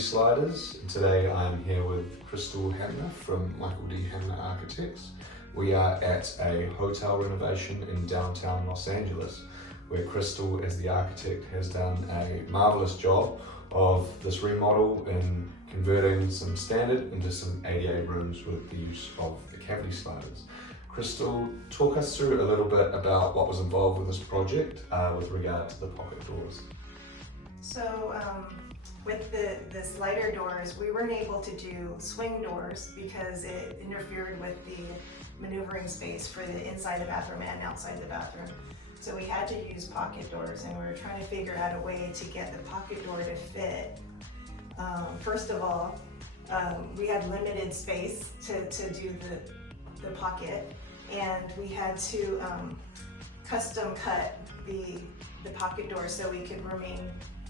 sliders. Today I'm here with Krystal Hamner from Michael D. Hamner Architects. We are at a hotel renovation in downtown Los Angeles, where Krystal, as the architect, has done a marvelous job of this remodel in converting some standard into some ADA rooms with the use of the cavity sliders. Krystal, talk us through a little bit about what was involved with this project with regard to the pocket doors. So with the slider doors, we weren't able to do swing doors because it interfered with the maneuvering space for the inside the bathroom and outside the bathroom. So we had to use pocket doors, and we were trying to figure out a way to get the pocket door to fit. First of all, we had limited space to do the pocket, and we had to custom cut the pocket door so we could remain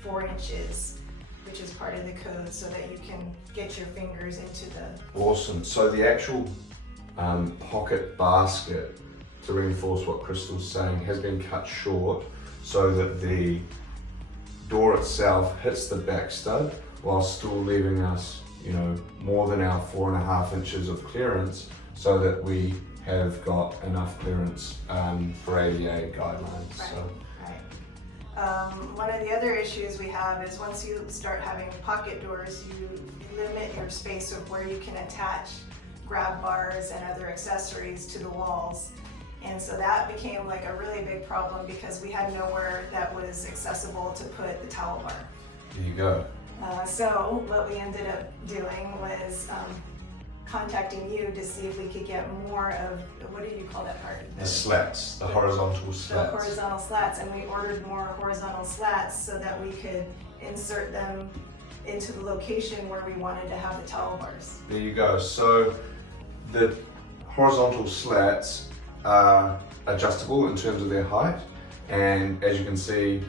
4 inches, which is part of the code, so that you can get your fingers into the... Awesome. So the actual pocket basket, to reinforce what Krystal's saying, has been cut short so that the door itself hits the back stud while still leaving us, more than our 4.5 inches of clearance, so that we have got enough clearance for ADA guidelines. Right. So. One of the other issues we have is once you start having pocket doors, you limit your space of where you can attach grab bars and other accessories to the walls. And so that became like a really big problem because we had nowhere that was accessible to put the towel bar. There you go. So what we ended up doing was contacting you to see if we could get more of, what do you call that part? The slats, the horizontal slats. The horizontal slats, and we ordered more horizontal slats so that we could insert them into the location where we wanted to have the towel bars. There you go. So the horizontal slats are adjustable in terms of their height, and as you can see,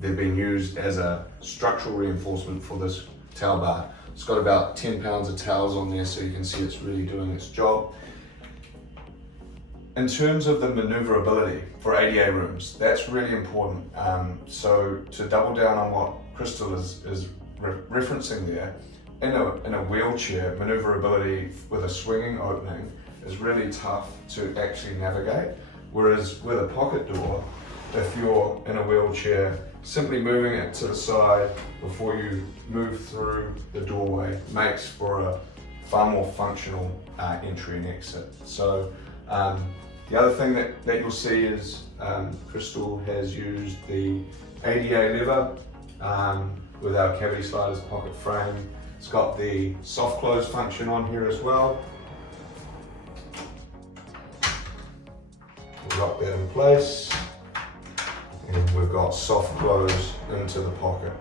they've been used as a structural reinforcement for this towel bar. It's got about 10 pounds of towels on there, so you can see it's really doing its job. In terms of the maneuverability for ADA rooms, that's really important. So to double down on what Krystal is referencing there, in a wheelchair, maneuverability with a swinging opening is really tough to actually navigate. Whereas with a pocket door, if you're in a wheelchair, simply moving it to the side before you move through the doorway makes for a far more functional entry and exit. So the other thing that you'll see is Krystal has used the ADA lever with our cavity sliders pocket frame. It's got the soft close function on here as well. We'll lock that in place. And we've got soft close into the pocket.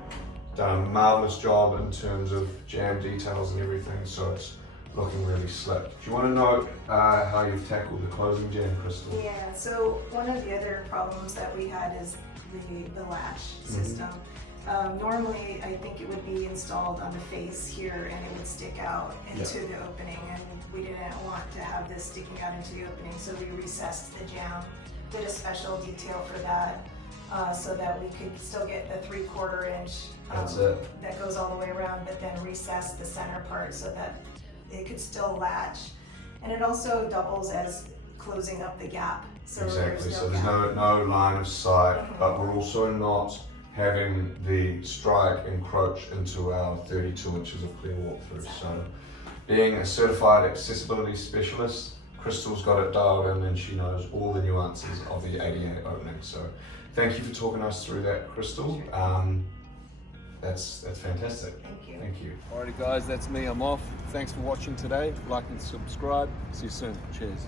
Done a marvelous job in terms of jam details and everything, so it's looking really slick. Do you want to note how you've tackled the closing jam, Krystal? Yeah, so one of the other problems that we had is the latch system. Normally, I think it would be installed on the face here and it would stick out into the opening, and we didn't want to have this sticking out into the opening, so we recessed the jamb, did a special detail for that. So that we could still get the 3/4 inch that goes all the way around, but then recess the center part so that it could still latch. And it also doubles as closing up the gap. So exactly, so there's no line of sight, but we're also not having the strike encroach into our 32 inches of clear walk-through. Exactly. So being a certified accessibility specialist, Krystal's got it dialed in and she knows all the nuances of the ADA opening. So thank you for talking us through that, Krystal. That's fantastic. Thank you. Thank you. Alrighty guys, that's me, I'm off. Thanks for watching today. Like and subscribe. See you soon. Cheers.